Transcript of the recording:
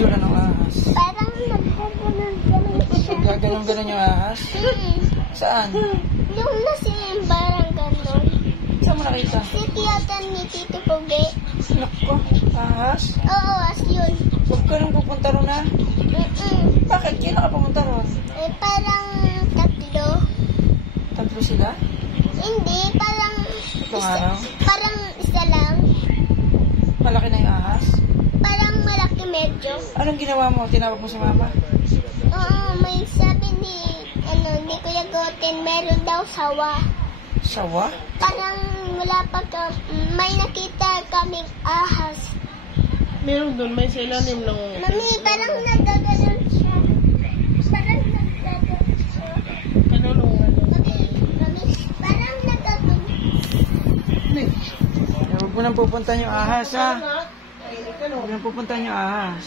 itsura ng ahas? Parang nagkaganon-ganon siya. Gaganon-ganon yung ahas? Saan? Yung nasimbarang ganon. Saan mo nakita? Si tiyata ni Tito Pogi. Nako, ahas? Oo, as yun. Huwag ka nang pupunta ron ha? Bakit? Kailan ka pumunta ron? Eh, parang tatlo. Tatlo sila? Hindi, parang Itong araw? parang isa lang. Malaki na yung ahas? Parang malaki medyo. Anong ginawa mo? Tinawag mo si mama? Oo, may sabi ni Kuya Goten, meron daw sawa. Sawa? Parang wala pa may nakita kaming ahas. Meron doon, may sa ilalim ng... Mami, parang nagaganon siya. Parang nagaganon siya. Kanulungan. Mami, parang nagaganon. Huwag mo nang pupuntahan yung ahas ha? Huwag mo nang pupuntahan yung ahas.